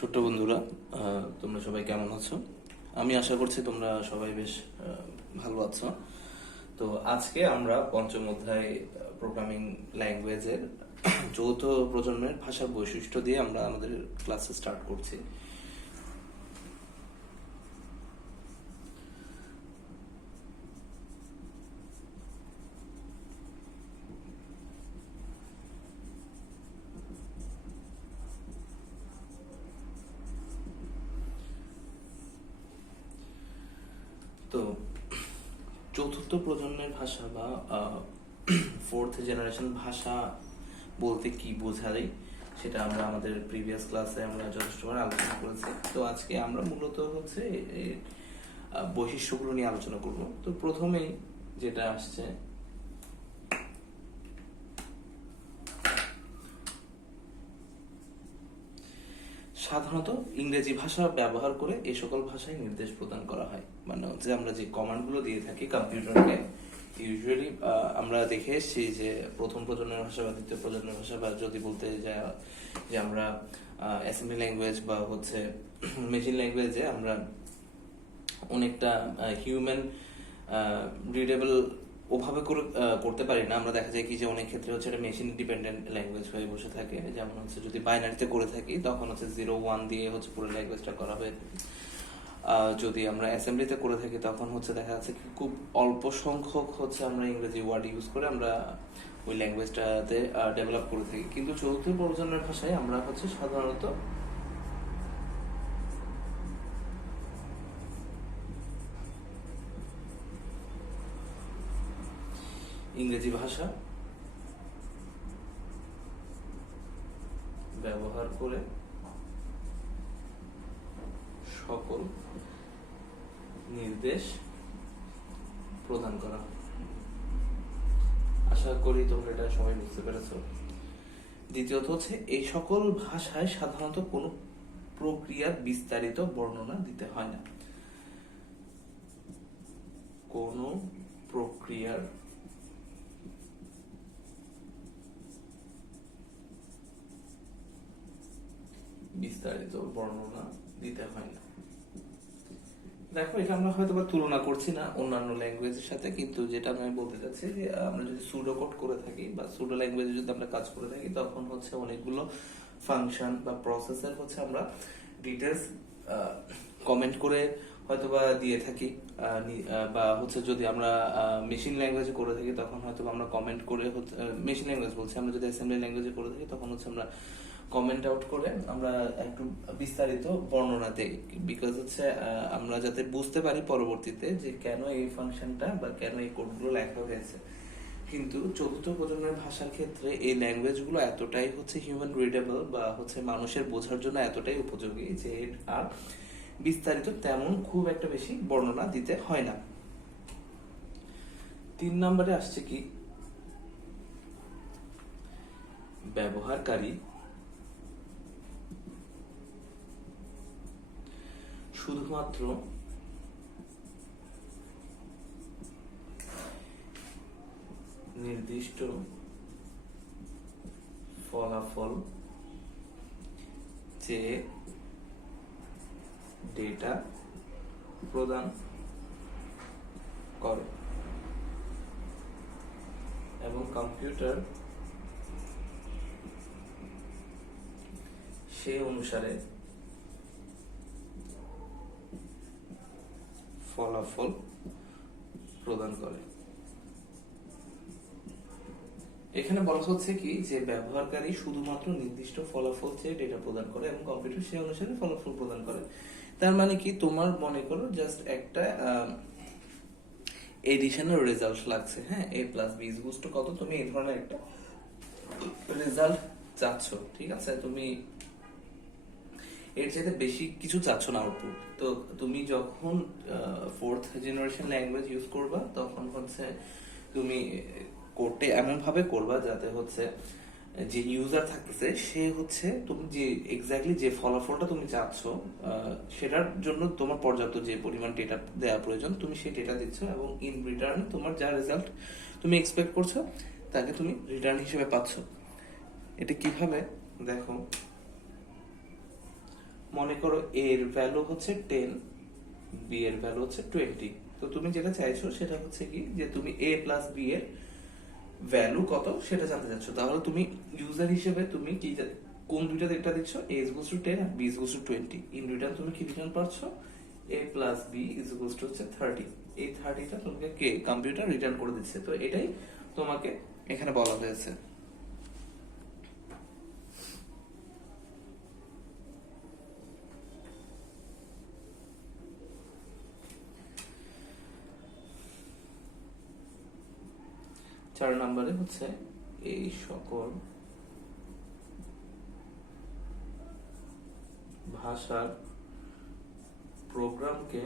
ছোট্ট বন্ধুরা, তোমরা সবাই কেমন আছো? আমি আশা করছি তোমরা সবাই বেশ ভালো আছো। তো আজকে আমরা পঞ্চম অধ্যায় প্রোগ্রামিং ল্যাঙ্গুয়েজের চৌথ প্রজন্মের ভাষার বৈশিষ্ট্য দিয়ে আমরা আমাদের ক্লাসে স্টার্ট করছি। তো চতুর্থ প্রজন্মের ভাষা বা ফোর্থ জেনারেশন ভাষা বলতে কি বোঝায় সেটা আমরা আমাদের প্রিভিয়াস ক্লাসে আমরা যথেষ্টবার আলোচনা করেছি। তো আজকে আমরা মূলত হচ্ছে এর বৈশিষ্ট্যগুলো নিয়ে আলোচনা করব। তো প্রথমেই যেটা আসছে, সাধারণত ইংরেজি ভাষা ব্যবহার করে এই সকল ভাষায় নির্দেশ প্রদান করা হয়। মানে হচ্ছে আমরা যে কমান্ডগুলো দিয়ে থাকি কম্পিউটারকে, ইউজুয়ালি আমরা দেখে এসেছি যে প্রথম প্রজন্মের ভাষা বা দ্বিতীয় প্রজন্মের ভাষা, বা যদি বলতে যায় যে আমরা অ্যাসেম্বলি ল্যাঙ্গুয়েজ বা হচ্ছে মেশিন ল্যাঙ্গুয়েজে আমরা অনেকটা হিউম্যান রিডেবল ওভাবে করে করতে পারি না। আমরা দেখা যায় কি যে অনেক ক্ষেত্রে হচ্ছে এটা মেশিন ডিপেন্ডেন্ট ল্যাঙ্গুয়েজ হয়ে বসে থাকে। যেমন হচ্ছে যদি বাইনারিতে করে থাকি তখন হচ্ছে 0-1 দিয়ে হচ্ছে পুরো ল্যাঙ্গুয়েজটা করা হয়ে থাকে। যদি আমরা অ্যাসেম্বলিতে করে থাকি তখন হচ্ছে দেখা যাচ্ছে কি খুব অল্প সংখ্যক হচ্ছে আমরা ইংরেজি ওয়ার্ড ইউজ করে আমরা ওই ল্যাঙ্গুয়েজটাতে ডেভেলপ করে থাকি। কিন্তু চতুর্থ প্রজন্মের ভাষায় আমরা হচ্ছে সাধারণত ইংরেজি ভাষা ব্যবহার করে সকল নির্দেশ প্রদান করা হয়। আশা করি তোমরা এটা সবাই বুঝতে পেরেছো। দ্বিতীয়ত হচ্ছে এই সকল ভাষায় সাধারণত কোনো প্রক্রিয়ার বিস্তারিত বর্ণনা দিতে হয় না। কোনো প্রক্রিয়ার বিস্তারিত বর্ণনা দিতে হয় না। দেখো, এটা আমরা হয়তো বা তুলনা করছি না অন্যান্য ল্যাঙ্গুয়েজের সাথে, কিন্তু যেটা আমি বলতে চাচ্ছি যে আমরা যদি সুডো কোড করে থাকি বা সুডো ল্যাঙ্গুয়েজে যদি আমরা কাজ করে থাকি তখন হচ্ছে অনেকগুলো ফাংশন বা প্রসেসের হচ্ছে আমরা ডিটেলস কমেন্ট করে হয়তো বা দিয়ে থাকি, বা হচ্ছে যদি আমরা মেশিন ল্যাঙ্গুয়েজে করে থাকি তখন হয়তো আমরা কমেন্ট করে, মেশিন ল্যাঙ্গুয়েজ বলছি, আমরা যদি অ্যাসেম্বলি ল্যাঙ্গুয়েজে করে থাকি তখন হচ্ছে আমরা কমেন্ট আউট করে আমরা একটু বিস্তারিত বর্ণনা দেই, বিকজ হচ্ছে আমরা যাতে বুঝতে পারি পরবর্তীতে যে কেন এই ফাংশনটা বা কেন এই কোডগুলো লেখা হয়েছে। কিন্তু চতুর্থ প্রজন্মের ভাষার ক্ষেত্রে এই ল্যাঙ্গুয়েজগুলো এতটাই হচ্ছে হিউম্যান রিডেবল বা হচ্ছে মানুষের বোঝার জন্য এতটাই উপযোগী যে আর বিস্তারিত তেমন খুব একটা বেশি বর্ণনা দিতে হয় না। 3 নম্বরে আসছে কি, ব্যবহারকারী শুধুমাত্র নির্দিষ্ট ফলাফল চেয়ে ডেটা প্রদান করে এবং কম্পিউটার সে অনুসারে ফলাফল প্রদান করে। এখানে বলা হচ্ছে কি যে ব্যবহারকারী শুধুমাত্র নির্দিষ্ট ফলাফল চেয়ে ডেটা প্রদান করে এবং কম্পিউটার সে অনুসারে ফলাফল প্রদান করে। তার মানে কি, তোমার মনে করো জাস্ট একটা এডিশনের রেজাল্ট লাগছে, হ্যাঁ, a plus b equals to কত, তুমি এই ধরনের একটা রেজাল্ট চাচ্ছ, ঠিক আছে, তুমি এর চাইতে বেশি কিছু চাচ্ছ না আউটপুট। তো তুমি যখন ফোর্থ জেনারেশন ল্যাঙ্গুয়েজ ইউজ করবা তখন হচ্ছে তুমি কোডটা এমন ভাবে করবা যাতে হচ্ছে যে ইউজার থাকতেছে সে হচ্ছে তুমি যে এক্স্যাক্টলি যে ফলাফলটা তুমি চাচ্ছ সেটার জন্য তোমার পর্যাপ্ত যে পরিমাণ ডেটা দেওয়া প্রয়োজন তুমি সেই ডেটা দিচ্ছ, এবং ইন রিটার্ন তোমার যা রেজাল্ট তুমি এক্সপেক্ট করছো তাকে তুমি রিটার্ন হিসেবে পাচ্ছ। এটা কিভাবে দেখো, মনে করো এ এর ভ্যালু হচ্ছে 10, বি এর ভ্যালু হচ্ছে 20। তো তুমি যেটা চাইছো সেটা হচ্ছে কি যে তুমি এ প্লাস বি এর ভ্যালু কত সেটা জানতে চাচ্ছ। তাহলে তুমি ইউজার হিসেবে তুমি কি কোন দুইটা ডেটা দিচ্ছ, a is equals to 10 আর b is equals to 20। In return তুমি কি রিটার্ন পাচ্ছ, a plus b is equals to হচ্ছে 30। এই 30টা তোমাকে কে কম্পিউটার রিটার্ন করে দিচ্ছে। তো এটাই তোমাকে এখানে বলা হয়েছে। চার নম্বরে হচ্ছে এই সকল ভাষার প্রোগ্রামকে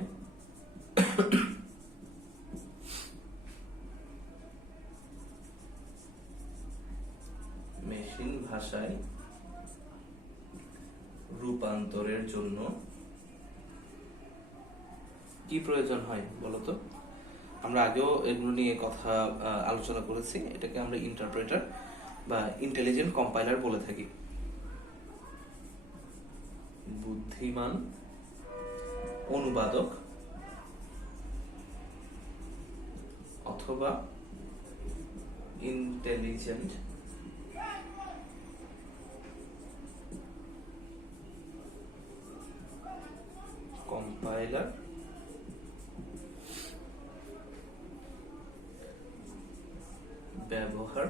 মেশিন ভাষায় রূপান্তরের জন্য কি প্রয়োজন হয় বলতো? আমরা আগেও এগুলো নিয়ে কথা আলোচনা করেছি। এটাকে আমরা ইন্টারপ্রেটার বা ইন্টেলিজেন্ট কম্পাইলার বলে থাকি। বুদ্ধিমান অনুবাদক অথবা ইন্টেলিজেন্ট কম্পাইলার ব্যবহার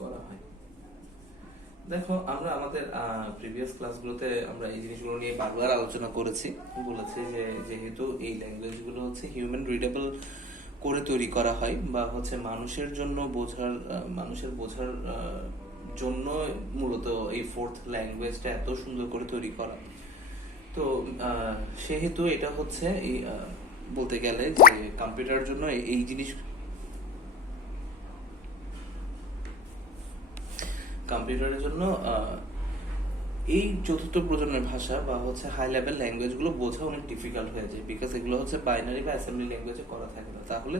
করা হয়। দেখো আমরা আমাদের প্রিভিয়াস ক্লাসগুলোতে আমরা এই জিনিসগুলো নিয়ে বারবার আলোচনা করেছি, বলেছি যে যেহেতু এই ল্যাঙ্গুয়েজগুলো হচ্ছে হিউম্যান রিডেবল করে তৈরি করা হয় বা হচ্ছে মানুষের বোঝার জন্য মূলত এই ফোর্থ ল্যাঙ্গুয়েজটা এত সুন্দর করে তৈরি করা। তো সেহেতু এটা হচ্ছে এই বলতে গেলে যে কম্পিউটারের জন্য এই জিনিস কম্পিউটারের জন্য এই চতুর্থ প্রজন্মের ভাষা বা হচ্ছে হাই লেভেল ল্যাঙ্গুয়েজ গুলো বোঝা অনেক ডিফিকাল্ট হয়ে যায়, বিকজ এগুলো হচ্ছে বাইনারি বা অ্যাসেম্বলি ল্যাঙ্গুয়েজে করা থাকে না। তাহলে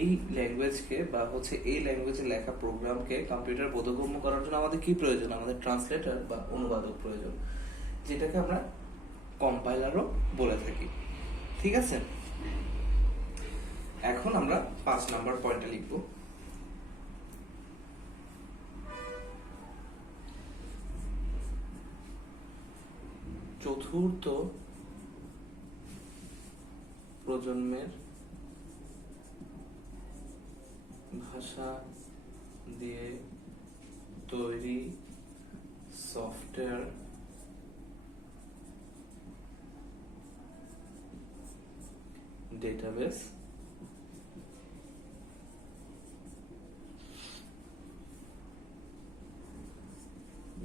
এই ল্যাঙ্গুয়েজকে বা হচ্ছে এই ল্যাঙ্গুয়েজে লেখা প্রোগ্রামকে কম্পিউটার বোধগম্য করার জন্য আমাদের কি প্রয়োজন? আমাদের ট্রান্সলেটর বা অনুবাদক প্রয়োজন, যেটাকে আমরা কম্পাইলারও বলে থাকি। ঠিক আছে, এখন আমরা 5 নাম্বার পয়েন্টটা লিখবো। চতুর্থ প্রজন্মের ভাষা দিয়ে তৈরি সফটওয়্যার ডেটাবেস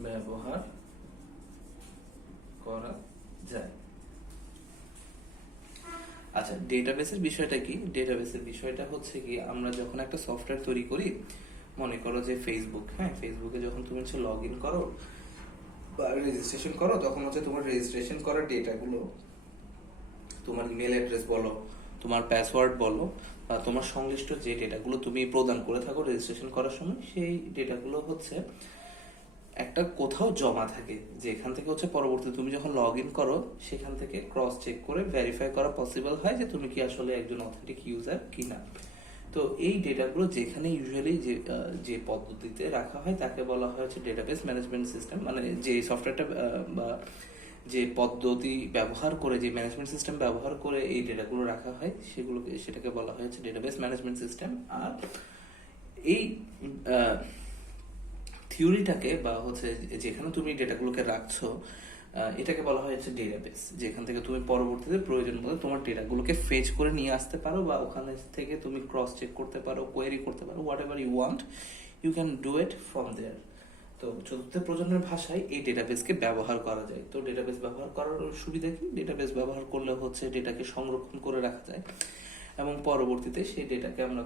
ব্যবহার করা যায়। আচ্ছা, ডেটাবেসের বিষয়টা কি? ডেটাবেসের বিষয়টা হচ্ছে কি, আমরা যখন একটা সফটওয়্যার তৈরি করি, মনে করো যে ফেসবুক, ফেসবুকে যখন তুমি হচ্ছে লগ ইন করো বা রেজিস্ট্রেশন করো, তখন হচ্ছে তোমার রেজিস্ট্রেশন করা ডেটাগুলো, তোমার ইমেল অ্যাড্রেস বলো, তোমার পাসওয়ার্ড বলো, বা তোমার সংশ্লিষ্ট যে ডেটাগুলো তুমি প্রদান করে থাকো রেজিস্ট্রেশন করার সময়, সেই ডেটাগুলো হচ্ছে একটা কোথাও জমা থাকে, যে এখান থেকে হচ্ছে পরবর্তীতে তুমি যখন লগ ইন করো সেখান থেকে ক্রস চেক করে ভেরিফাই করা পসিবল হয় যে তুমি কি আসলে একজন অথেন্টিক ইউজার কিনা। তো এই ডেটাগুলো যেখানে ইউজুয়ালি যে পদ্ধতিতে রাখা হয় তাকে বলা হয় হচ্ছে ডেটাবেস ম্যানেজমেন্ট সিস্টেম। মানে যে সফটওয়্যারটা বা যে পদ্ধতি ব্যবহার করে, যে ম্যানেজমেন্ট সিস্টেম ব্যবহার করে এই ডেটাগুলো রাখা হয় সেটাকে বলা হয় হচ্ছে ডেটাবেস ম্যানেজমেন্ট সিস্টেম। আর এই থিওরিটাকে বা হচ্ছে যেখানে তুমি ডেটাগুলোকে রাখছো এটাকে বলা হয় হচ্ছে ডেটাবেস, যেখান থেকে তুমি পরবর্তীতে প্রয়োজন মতো তোমার ডেটাগুলোকে ফেচ করে নিয়ে আসতে পারো বা ওখানে থেকে তুমি ক্রস চেক করতে পারো, কোয়েরি করতে পারো, whatever you want, you can do it from there. তো চতুর্থ প্রজন্মের ভাষায় এই ডেটাবেসকে ব্যবহার করা যায়। তো ডেটাবেস ব্যবহার করার সুবিধা কি? ডেটাবেস ব্যবহার করলে হচ্ছে ডেটাকে সংরক্ষণ করে রাখা যায় এবং পরবর্তীতে সেই ডেটাকে আমরা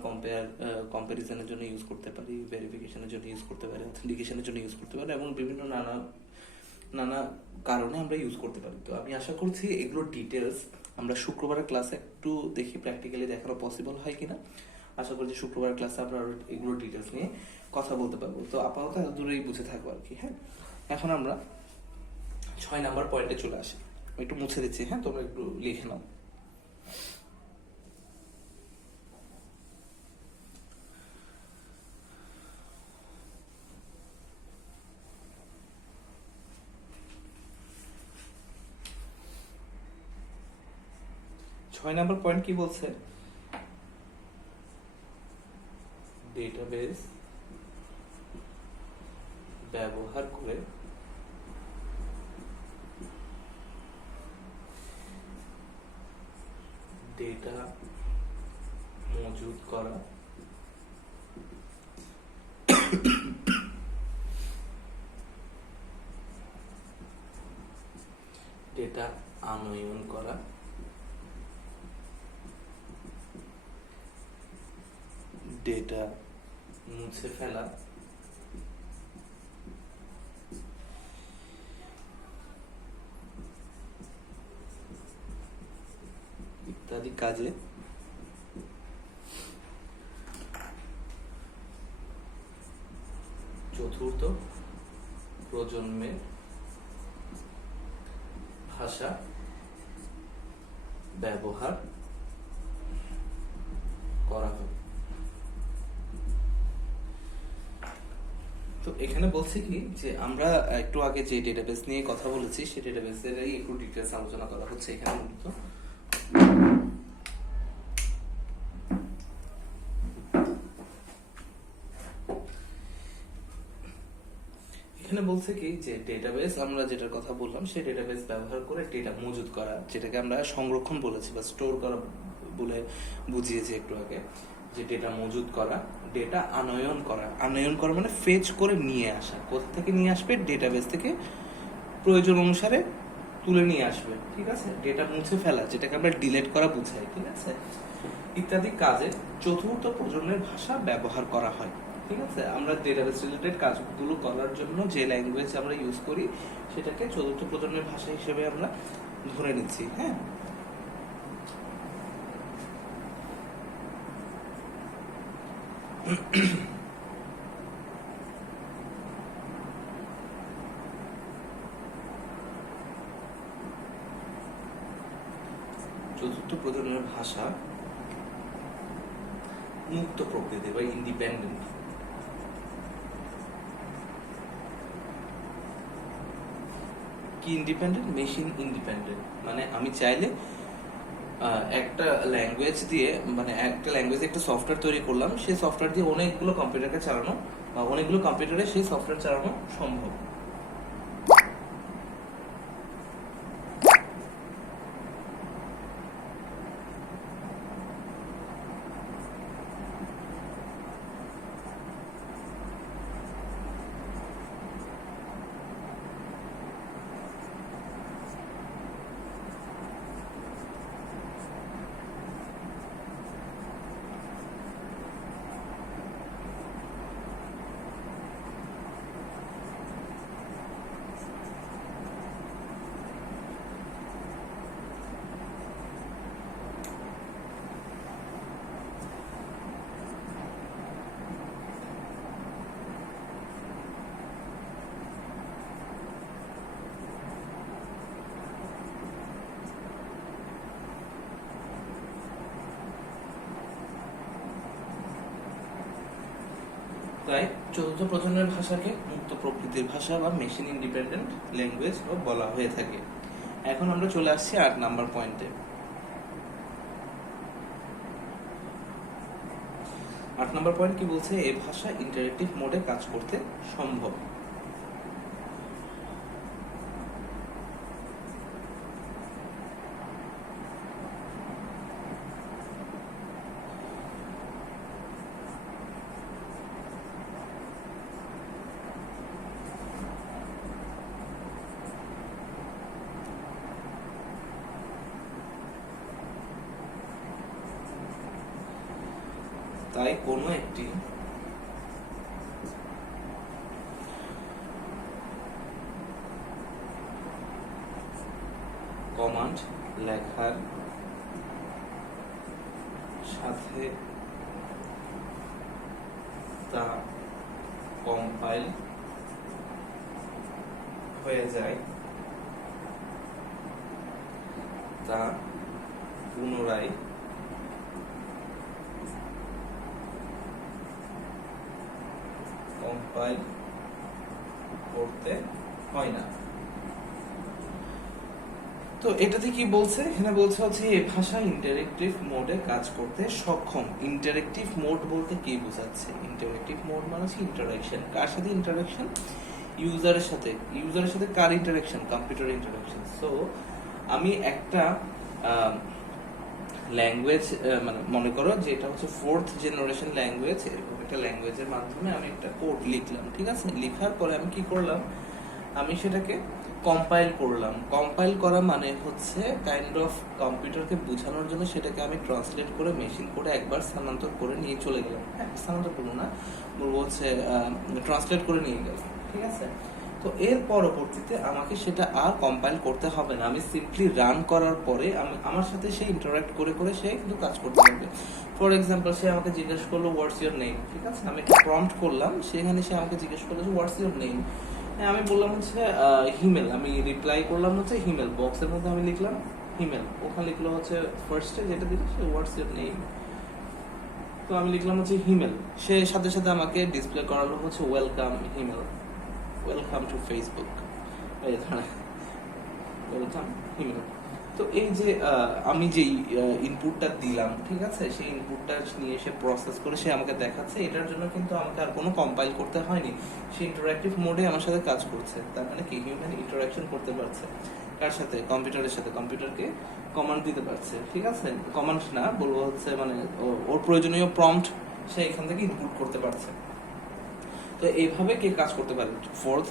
কম্পারিজনের জন্য ইউজ করতে পারি, ভেরিফিকেশনের জন্য ইউজ করতে পারি, অথেন্টিকেশনের জন্য ইউজ করতে পারি এবং বিভিন্ন নানা কারণে আমরা ইউজ করতে পারি। তো আমি আশা করছি এগুলো ডিটেলস আমরা শুক্রবারের ক্লাসে একটু দেখি প্র্যাকটিক্যালি দেখানো পসিবল হয় কিনা। আশা করছি শুক্রবারের ক্লাসে আমরা এগুলো ডিটেলস নিয়ে কথা বলতে পারবো। তো আপাতত এত দূরেই বুঝে থাকবো আর কি। হ্যাঁ, এখন আমরা 6 নাম্বার পয়েন্টে চলে আসি। আমি একটু মুছে দিচ্ছি, হ্যাঁ, তোমরা একটু লিখে নাও। ছয় নাম্বার পয়েন্ট কি বলছে? ডেটাবেস ব্যবহার করে ডেটা মজুত করা, ডেটা আনয়ন করা, ডেটা মুছে ফেলা ইত্যাদি কাজে চতুর্থ প্রজন্মের ভাষা ব্যবহার করা হয়। তো এখানে বলছি কি যে আমরা একটু আগে যে ডেটাবেস নিয়ে কথা বলেছি সেই ডেটাবেসেরই একটু ডিটেইলস আলোচনা করা হচ্ছে এখানে মূলত। এখানে বলছে কি যে ডেটাবেস আমরা যেটার কথা বললাম সেই ডেটাবেস ব্যবহার করে ডেটা মজুত করা, যেটাকে আমরা সংরক্ষণ বলেছি বা স্টোর করা বলে বুঝিয়েছি একটু আগে, যে ডেটা মজুত করা, ডেটা আনয়ন করা। আনয়ন করা মানে ফেচ করে নিয়ে আসা। কোথা থেকে নিয়ে আসবে? ডেটাবেস থেকে প্রয়োজন অনুসারে তুলে নিয়ে আসবে, ঠিক আছে। ডেটা মুছে ফেলা, যেটাকে আমরা ডিলিট করা বুঝাই, ঠিক আছে। ইত্যাদি কাজে চতুর্থ প্রজন্মের ভাষা ব্যবহার করা হয়, ঠিক আছে। আমরা ডেটাবেস রিলেটেড কাজগুলো করার জন্য যে ল্যাঙ্গুয়েজ আমরা ইউজ করি সেটাকে চতুর্থ প্রজন্মের ভাষা হিসেবে আমরা ধরে নিচ্ছি, হ্যাঁ। চতুর্থ প্রজন্মের ভাষা মুক্ত প্রকৃতির বা ইন্ডিপেন্ডেন্ট। কি ইন্ডিপেন্ডেন্ট? Machine independent. মানে আমি চাইলে একটা ল্যাঙ্গুয়েজ দিয়ে, মানে একটা ল্যাঙ্গুয়েজে একটা সফটওয়্যার তৈরি করলাম, সেই সফটওয়্যার দিয়ে অনেকগুলো কম্পিউটারকে চালানো বা অনেকগুলো কম্পিউটারে সেই সফটওয়্যার চালানো সম্ভব। তাই চতুর্থ প্রজন্মের ভাষাকে মুক্ত প্রকৃতির ভাষা বা মেশিন ইন্ডিপেন্ডেন্ট ল্যাঙ্গুয়েজ বলা হয়ে থাকে। এখন আমরা চলে আসছি 8 নাম্বার পয়েন্টে। 8 নাম্বার পয়েন্ট কি বলছে? এই ভাষা ইন্টারেক্টিভ মোডে কাজ করতে সম্ভব। তাই কোনো একটি কমান্ড লেখার সাথে তা কম্পাইল হয়ে যায় তা পুনরায় কম্পাইল করতে হয় না। তো এটাতে কি বলছে, এখানে বলছে হচ্ছে এই ভাষা ইন্টারেক্টিভ মোডে কাজ করতে সক্ষম। ইন্টারেক্টিভ মোড বলতে কি বোঝাচ্ছে? ইন্টারেক্টিভ মোড মানে হচ্ছে ইন্টারাকশন। কার সাথে ইন্টারাকশন? ইউজারের সাথে। ইউজারের সাথে কার ইন্টারাকশন? Computer interaction. সো আমি একটা ল্যাঙ্গুয়েজ মানে মনে করো যে এটা হচ্ছে 4th জেনারেশন ল্যাঙ্গুয়েজ, এরকম একটা ল্যাঙ্গুয়েজের মাধ্যমে আমি একটা কোড লিখলাম, ঠিক আছে? লেখার পরে আমি কি করলাম, আমি সেটাকে কম্পাইল করলাম। কম্পাইল করা মানে হচ্ছে কাইন্ড অফ কম্পিউটারকে বোঝানোর জন্য সেটাকে আমি ট্রান্সলেট করে মেশিন করে একবার স্থানান্তর করে নিয়ে চলে গেলাম। হ্যাঁ, স্থানান্তর করবো না, বলবো হচ্ছে ট্রান্সলেট করে নিয়ে গেলাম, ঠিক আছে? তো এর পরবর্তীতে আমাকে সেটা আর কম্পাইল করতে হবে না। আমি সিম্পলি রান করার পরে আমি আমার সাথে সে ইন্টারাক্ট করে করে সে কিন্তু কাজ করতে পারবে। ফর এক্সাম্পল, সে আমাকে জিজ্ঞেস করলো হোয়াটস ইউর নেম, ঠিক আছে? আমি একটা প্রম্পট করলাম, সেখানে সে আমাকে জিজ্ঞেস করলো যে হোয়াটস ইউর নেম। আমি বললাম হচ্ছে হিমেল। আমি রিপ্লাই করলাম হচ্ছে হিমেল। বক্সের মধ্যে আমি লিখলাম হিমেল, ওখানে লিখলো হচ্ছে ফার্স্টে যেটা দিল সে হোয়াটস ইউর নেম। তো আমি লিখলাম হচ্ছে হিমেল। সে সাথে সাথে আমাকে ডিসপ্লে করালো হচ্ছে welcome Himel, welcome to Facebook, এই ধরনের ওয়েলকাম হিমেল। তো এই যে আমি যে ইনপুটটা দিলাম, ঠিক আছে, সেই ইনপুটটা নিয়ে সে প্রসেস করে সে আমাকে দেখাচ্ছে। এটার জন্য কিন্তু আমাকে আর কোনো কম্পাইল করতে হয়নি, সে ইন্টারঅ্যাক্টিভ মোডে আমার সাথে কাজ করছে। তার মানে কি, হিউম্যান ইন্টারঅ্যাকশন করতে পারছে। কার সাথে? কম্পিউটারের সাথে। কম্পিউটারকে কমান্ড দিতে পারছে, ঠিক আছে? কমান্ড না বলবো হচ্ছে মানে ওর প্রয়োজনীয় প্রম্পট সে এখান থেকে ইনপুট করতে পারছে। তো এইভাবে কে কাজ করতে পারে? 4th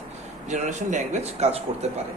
জেনারেশন ল্যাঙ্গুয়েজ কাজ করতে পারে।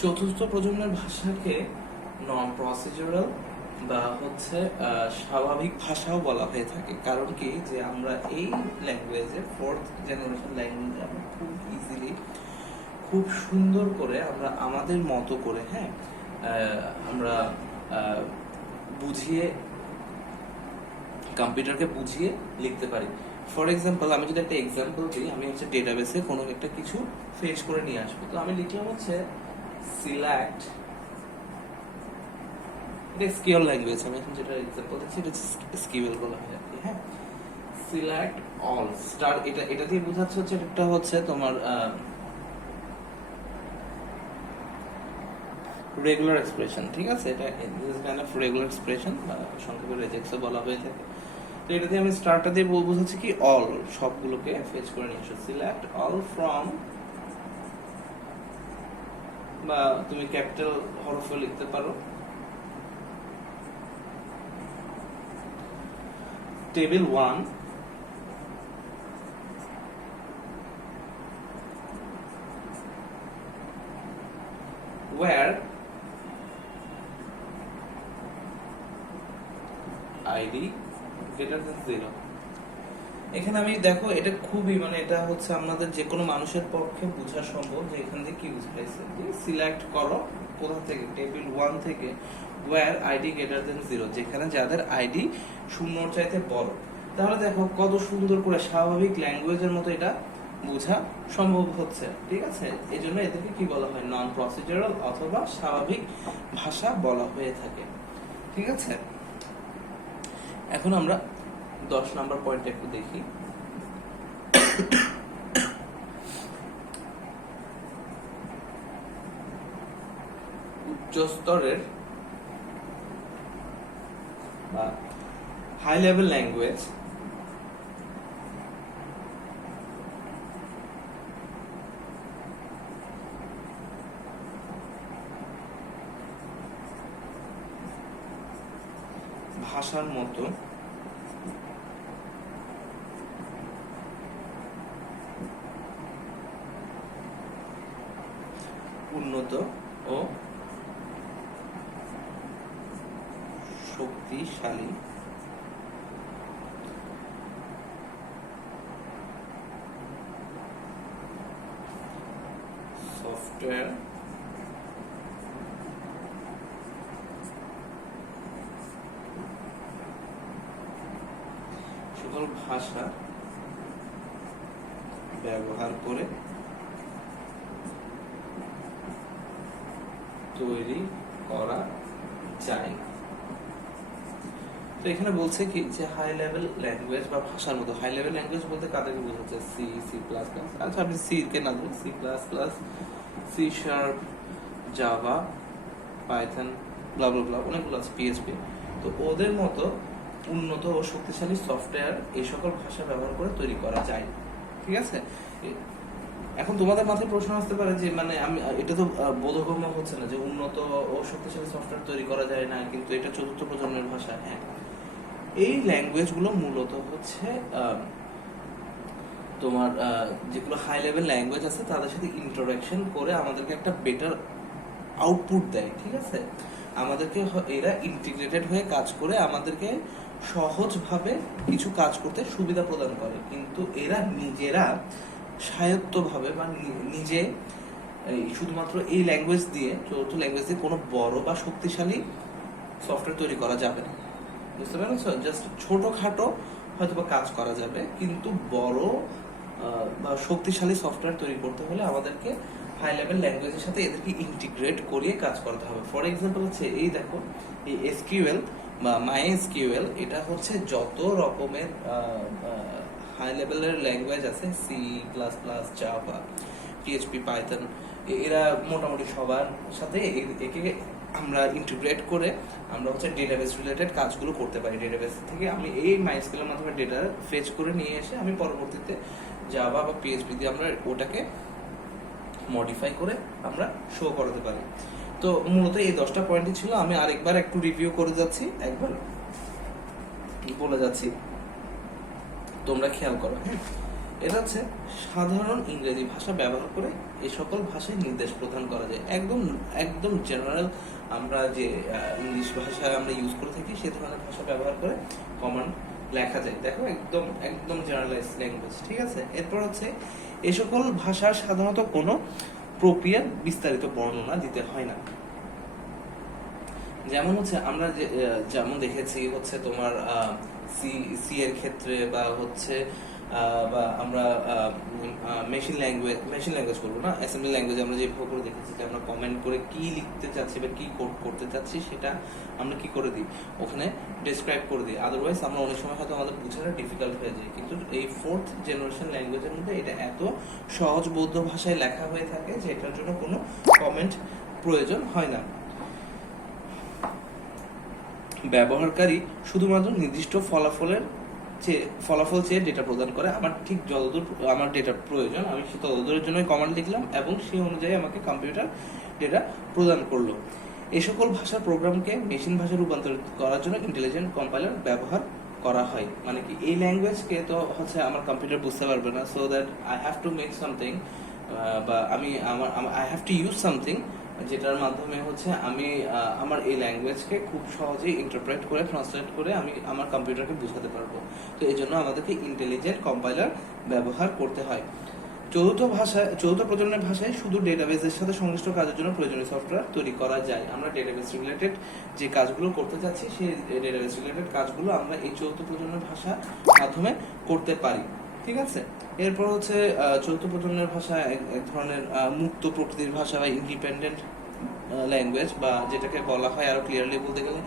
চতুর্থ প্রজন্মের ভাষাকে নন প্রসিজারাল বা হচ্ছে স্বাভাবিক ভাষাও বলা হয়ে থাকে। কারণ কি, যে আমরা এই ল্যাঙ্গুয়েজে 4th জেনারেশন ল্যাঙ্গুয়েজে আমরা খুব ইজিলি, খুব সুন্দর করে আমরা আমাদের মতো করে, হ্যাঁ, আমরা বুঝিয়ে, কম্পিউটারকে বুঝিয়ে লিখতে পারি। ফর এক্সাম্পল, আমি যদি একটা এক্সাম্পল দিই, আমি হচ্ছে ডেটাবেসে কোনো একটা কিছু ফেচ করে নিয়ে আসবো। তো আমি লিখলাম হচ্ছে সিলেক্ট, এটা এসকিউএল ল্যাঙ্গুয়েজ, আমি এখন যেটা এক্সাম্পল দিচ্ছি এটা এসকিউএল বলা হয় আর কি। হ্যাঁ, সিলেক্ট অল স্টার, এটা দিয়ে বোঝাচ্ছে হচ্ছে এটা হচ্ছে তোমার রেগুলার এক্সপ্রেশন, ঠিক আছে? এটা কাইন্ড অফ রেগুলার এক্সপ্রেশন, সংক্ষেপে রেজেক্টসও বলা হয়ে থাকে। তো এটা দিয়ে আমি স্টারটা দিয়ে বোঝাচ্ছি কি অল, সবগুলোকে ফেচ করে নিয়ে এসো। সিলেক্ট অল ফ্রম, বা তুমি ক্যাপিটাল হরফে লিখতে পারো, table 1 where id greater than 0। এখানে আমি দেখো, এটা খুবই মানে এটা হচ্ছে আমাদের যে কোনো মানুষের পক্ষে বোঝা সম্ভব যে এখান থেকে কি বুঝাইছে। সিলেক্ট করো কোথা থেকে? টেবিল 1 থেকে where id greater than 0, যেখানে যাদের আইডি 0 চাইতে বড়। তাহলে দেখো কত সুন্দর করে স্বাভাবিক ল্যাঙ্গুয়েজের মতো এটা বোঝা সম্ভব হচ্ছে, ঠিক আছে? এই জন্য এদেরকে কি বলা হয়? নন প্রসিজারাল অথবা স্বাভাবিক ভাষা বলা হয়ে থাকে, ঠিক আছে? এখন আমরা 10 নম্বর পয়েন্ট একটু দেখি। উচ্চ স্তরের বা হাই লেভেল ল্যাঙ্গুয়েজ ভাষার মতো উন্নত ও শক্তিশালী সফটওয়্যার সকল ভাষা ব্যবহার করে তৈরি করা যায়। তো এখানে বলছে কি যে হাই লেভেল ল্যাঙ্গুয়েজ বা ভাষার মতো, হাই লেভেল ল্যাঙ্গুয়েজ বলতে কাদেরকে বোঝাচ্ছে? সি, সি প্লাস প্লাস, আচ্ছা আপনি সি কে না ধরুন, C plus plus, C sharp, Java, Python, blah blah blah, অনেকগুলো আছে, পিএইচপি। তো ওদের মতো উন্নত ও শক্তিশালী সফটওয়্যার এই সকল ভাষা ব্যবহার করে তৈরি করা যায়। ঠিক আছে? এখন তোমাদের মাথায় প্রশ্ন আসতে পারে যে মানে আমি এটা তো বোধগম্য হচ্ছে না যে উন্নত ও শক্তিশালী সফটওয়্যার তৈরি করা যায় না, কিন্তু এটা চতুর্থ প্রজন্মের ভাষা। হ্যাঁ, এই ল্যাঙ্গুয়েজগুলো মূলত হচ্ছে তোমার যেগুলো হাই লেভেল ল্যাঙ্গুয়েজ আছে তাদের সাথে ইন্টারাকশন করে আমাদেরকে একটা বেটার আউটপুট দেয়। ঠিক আছে? আমাদেরকে এরা ইন্টিগ্রেটেড হয়ে কাজ করে আমাদেরকে সহজভাবে কিছু কাজ করতে সুবিধা প্রদান করে, কিন্তু এরা নিজেরা স্বায়ত্তভাবে বা নিজে শুধুমাত্র এই ল্যাঙ্গুয়েজ দিয়ে, চতুর্থ ল্যাঙ্গুয়েজ দিয়ে কোনো বড় বা শক্তিশালী সফটওয়্যার তৈরি করা যাবে না। বুঝতে পেরেছো? জাস্ট ছোটখাটো হয়তো বা কাজ করা যাবে, কিন্তু বড় বা শক্তিশালী সফটওয়্যার তৈরি করতে হলে আমাদেরকে হাই লেভেল ল্যাঙ্গুয়েজের সাথে এদেরকে ইন্টিগ্রেট করিয়ে কাজ করতে হবে। ফর এক্সাম্পল হচ্ছে এই দেখো, এই এসকিউএল বা মাইএসকিউএল, এটা হচ্ছে যত রকমের হাই লেভেলের ল্যাঙ্গুয়েজ আছে, C plus plus, Java, PHP, Python, এরা মোটামুটি সবার সাথে একে আমরা ইন্টিগ্রেট করে আমরা হচ্ছে ডেটাবেস রিলেটেড কাজগুলো করতে পারি। ডেটাবেস থেকে আমি এই মাইস্কেলের মাধ্যমে ডেটা ফেচ করে নিয়ে এসে আমি পরবর্তীতে জাভা বা পিএইচপি দিয়ে আমরা ওটাকে মডিফাই করে আমরা শো করাতে পারি। তো মূলত এই 10টা পয়েন্টই ছিল। আমি আরেকবার একটু রিভিউ করে যাচ্ছি, একবার বলে যাচ্ছি, তোমরা খেয়াল করো। হ্যাঁ, এটা হচ্ছে সাধারণ ইংরেজি ভাষা ব্যবহার করে এই সকল ভাষায় নির্দেশ প্রদান করা যায়। একদম একদম জেনারেল আমরা যে ইংলিশ ভাষা আমরা ইউজ করে থাকি সেই ধরনের ভাষা ব্যবহার করে কমান্ড লেখা যায়। দেখো, একদম একদম জেনারেলাইজ ল্যাঙ্গুয়েজ। ঠিক আছে? এরপর হচ্ছে এই সকল ভাষার সাধারণত কোনো প্রক্রিয়ার বিস্তারিত বর্ণনা দিতে হয় না। যেমন হচ্ছে আমরা যেমন দেখেছি হচ্ছে তোমার সি এর ক্ষেত্রে বা হচ্ছে বা আমরা মেশিন ল্যাঙ্গুয়েজ করবো না, অ্যাসেম্বলি ল্যাঙ্গুয়েজ আমরা যেভাবে করে দেখেছি যে আমরা কমেন্ট করে কি লিখতে চাচ্ছি বা কি কোড করতে চাচ্ছি সেটা আমরা কি করে দিই, ওখানে ডেসক্রাইব করে দিই। আদারওয়াইজ আমরা অনেক সময় হয়তো আমাদের বোঝাটা ডিফিকাল্ট হয়ে যায়। কিন্তু এই 4th জেনারেশন ল্যাঙ্গুয়েজের মধ্যে এটা এত সহজবোধ্য ভাষায় লেখা হয়ে থাকে যে এটার জন্য কোনো কমেন্ট প্রয়োজন হয় না। ব্যবহারকারী শুধুমাত্র নির্দিষ্ট ফলাফল চেয়ে ডেটা প্রদান করে। আমার ঠিক যতদূর আমার ডেটা প্রয়োজন আমি সে ততদূরের জন্য কমান্ড লিখলাম এবং সেই অনুযায়ী আমাকে কম্পিউটার ডেটা প্রদান করলো। এই সকল ভাষার প্রোগ্রামকে মেশিন ভাষায় রূপান্তরিত করার জন্য ইন্টেলিজেন্ট কম্পাইলার ব্যবহার করা হয়। মানে কি, এই ল্যাঙ্গুয়েজকে তো হচ্ছে আমার কম্পিউটার বুঝতে পারবে না, so that I have to make something বা আমি I have to use something যেটার মাধ্যমে হচ্ছে আমি আমার এই ল্যাঙ্গুয়েজকে খুব সহজেই ইন্টারপ্রেট করে ট্রান্সলেট করে আমি আমার কম্পিউটারকে বোঝাতে পারবো। তো এই জন্য আমাদেরকে ইন্টেলিজেন্ট কম্পাইলার ব্যবহার করতে হয়। চতুর্থ প্রজন্মের ভাষায় শুধু ডেটাবেসের সাথে সংশ্লিষ্ট কাজের জন্য প্রয়োজনীয় সফটওয়্যার তৈরি করা যায়। আমরা ডেটাবেস রিলেটেড যে কাজগুলো করতে যাচ্ছি সেই ডেটাবেস রিলেটেড কাজগুলো আমরা এই চতুর্থ প্রজন্মের ভাষার মাধ্যমে করতে পারি। ঠিক আছে? এরপর হচ্ছে চতুর্থ প্রজন্মের ভাষা এক ধরনের মুক্ত প্রকৃতির ভাষা বা ইন্ডিপেন্ডেন্ট ল্যাঙ্গুয়েজ, বা যেটাকে বলা হয় আরো ক্লিয়ারলি বলতে গেলে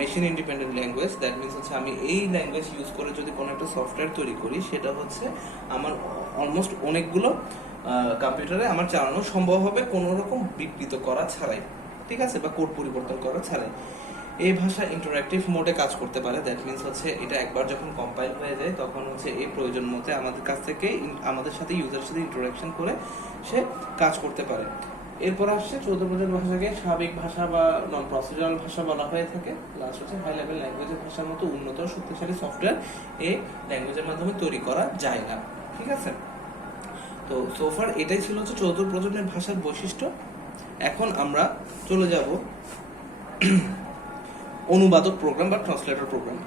machine independent language. That means হচ্ছে আমি এই ল্যাঙ্গুয়েজ ইউজ করে যদি কোনো একটা সফটওয়্যার তৈরি করি, সেটা হচ্ছে আমার অলমোস্ট অনেকগুলো কম্পিউটারে আমার চালানো সম্ভব হবে কোনো রকম বিকৃত করা ছাড়াই, ঠিক আছে, বা কোড পরিবর্তন করা ছাড়াই। এই ভাষা ইন্টারঅ্যাক্টিভ মোডে কাজ করতে পারে। দ্যাট মিনস হচ্ছে এটা একবার যখন কম্পাইল হয়ে যায় তখন হচ্ছে এই প্রয়োজন মতে আমাদের কাছ থেকে আমাদের সাথে ইউজারের সাথে ইন্টারঅ্যাকশন করে সে কাজ করতে পারে। এরপর আসছে 14 প্রজন্ম ভাষাকে স্বাভাবিক ভাষা বা নন প্রসিডিউরাল ভাষা বলা হয়ে থাকে। লাস্ট হচ্ছে হাই লেভেল ল্যাঙ্গুয়েজের ভাষার মতো উন্নত শক্তিশালী সফটওয়্যার এই ল্যাঙ্গুয়েজের মাধ্যমে তৈরি করা যায় না, ঠিক আছে। তো সোফার এটাই ছিল হচ্ছে 14 প্রজন্মের ভাষার বৈশিষ্ট্য। এখন আমরা চলে যাব অনুবাদক প্রোগ্রাম বা ট্রান্সলেটর প্রোগ্রাম।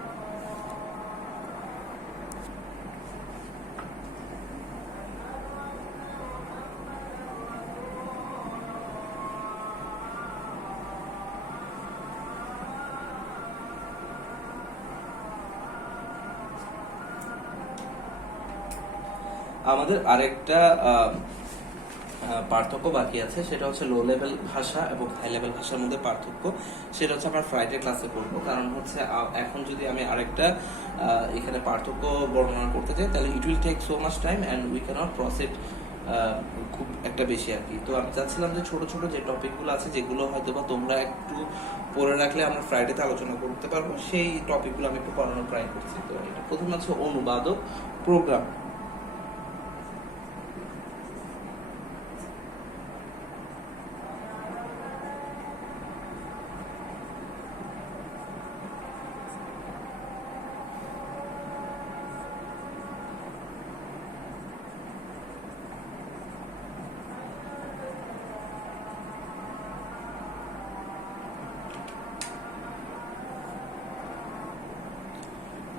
আমাদের আরেকটা পার্থক্য বাকি আছে, সেটা হচ্ছে লো লেভেল ভাষা এবং হাই লেভেল ভাষার মধ্যে পার্থক্য। সেটা হচ্ছে আমরা ফ্রাইডে ক্লাসে করবো। কারণ হচ্ছে এখন যদি আমি আরেকটা এখানে পার্থক্য বর্ণনা করতে চাই, তাহলে it will take so much time and we can't proceed খুব একটা বেশি আর কি। তো আমি চাচ্ছিলাম যে ছোট ছোট যে টপিকগুলো আছে, যেগুলো হয়তো বা তোমরা একটু পড়ে রাখলে আমরা ফ্রাইডেতে আলোচনা করতে পারবো, সেই টপিকগুলো আমি একটু পড়ানোর ট্রাই করছি। তো এটা প্রথম হচ্ছে অনুবাদক প্রোগ্রাম।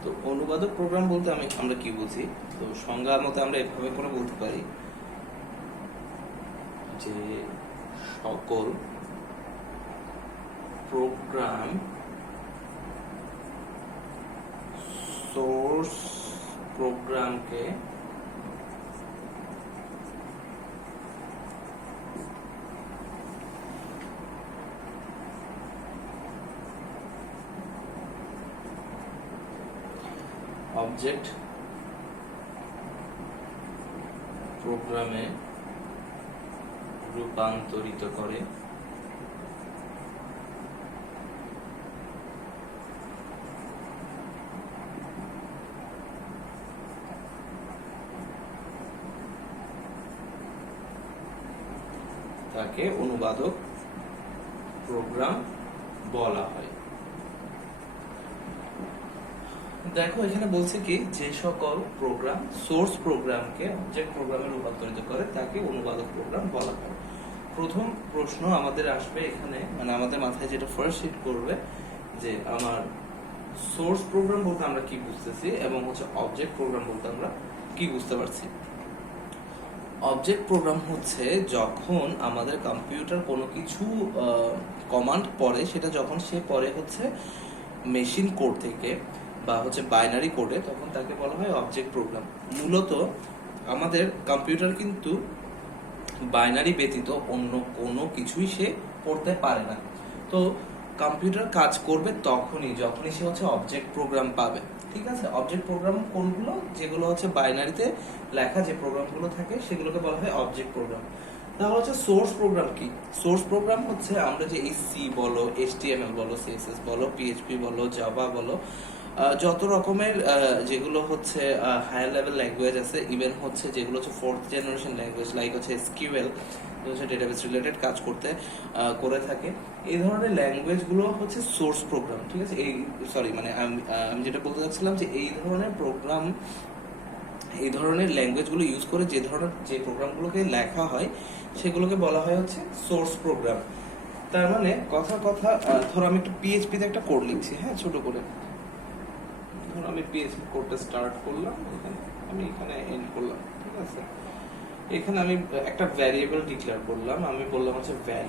তো অনুবাদক প্রোগ্রাম বলতে আমরা কি বুঝি? তো সংজ্ঞার মতে আমরা এভাবে করে বলতে পারি যে সকল প্রোগ্রাম সোর্স প্রোগ্রামকে অবজেক্ট প্রোগ্রামে রূপান্তরিত করে তাকে অনুবাদক প্রোগ্রাম বলা হয়। দেখো এখানে বলছে কি, যে সকল প্রোগ্রাম সোর্স প্রোগ্রামকে অবজেক্ট প্রোগ্রামে রূপান্তরিত করে তাকে অনুবাদক প্রোগ্রাম বলা হয়। প্রথম প্রশ্ন আমাদের আসবে এখানে, মানে আমাদের মাথায় যেটা ফার্স্ট হিট করবে, যে আমার সোর্স প্রোগ্রাম বলতে আমরা কি বুঝতেছি এবং হচ্ছে অবজেক্ট প্রোগ্রাম বলতে আমরা কি বুঝতে পারছি। অবজেক্ট প্রোগ্রাম হচ্ছে যখন আমাদের কম্পিউটার কোনো কিছু কমান্ড পড়ে, সেটা যখন সে পড়ে হচ্ছে মেশিন কোড থেকে বা হচ্ছে বাইনারি কোডে, তখন তাকে বলা হয় অবজেক্ট প্রোগ্রাম। মূলত আমাদের কম্পিউটার কিন্তু বাইনারি ব্যতীত অন্য কোনো কিছুই সে পড়তে পারে না। তো কম্পিউটার কাজ করবে যখনই সে হচ্ছে অবজেক্ট প্রোগ্রাম পাবে, ঠিক আছে। অবজেক্ট প্রোগ্রাম কোনগুলো? যেগুলো হচ্ছে বাইনারিতে লেখা যে প্রোগ্রামগুলো থাকে সেগুলোকে বলা হয় অবজেক্ট প্রোগ্রাম। তাহলে হচ্ছে সোর্স প্রোগ্রাম কি? সোর্স প্রোগ্রাম হচ্ছে আমরা যে এই সি বলো, HTML বলো, CSS বলো, PHP বলো, জাভা বলো, যত রকমের যেগুলো হচ্ছে হায়ার লেভেল ল্যাঙ্গুয়েজ আছে, ইভেন হচ্ছে যেগুলো হচ্ছে 4th জেনারেশন ল্যাঙ্গুয়েজ লাইক হচ্ছে SQL, হচ্ছে ডেটাবেস রিলেটেড কাজ করে থাকে, এই ধরনের ল্যাঙ্গুয়েজগুলো হচ্ছে সোর্স প্রোগ্রাম, ঠিক আছে। মানে আমি যেটা বলতে চাচ্ছিলাম যে এই ধরনের ল্যাঙ্গুয়েজগুলো ইউজ করে যে প্রোগ্রামগুলোকে লেখা হয় সেগুলোকে বলা হয় হচ্ছে সোর্স প্রোগ্রাম। তার মানে কথা ধরো আমি একটু PHP-তে একটা কোড লিখছি, হ্যাঁ, ছোট করে। ধরো আমি PHP কোডটা স্টার্ট করলাম, আমি এখানে এন্ড করলাম, ঠিক আছে। এখানে আমি একটা ভ্যারিয়েবল ডিক্লেয়ার করলাম, আমি বললাম হচ্ছে ভ্যালু।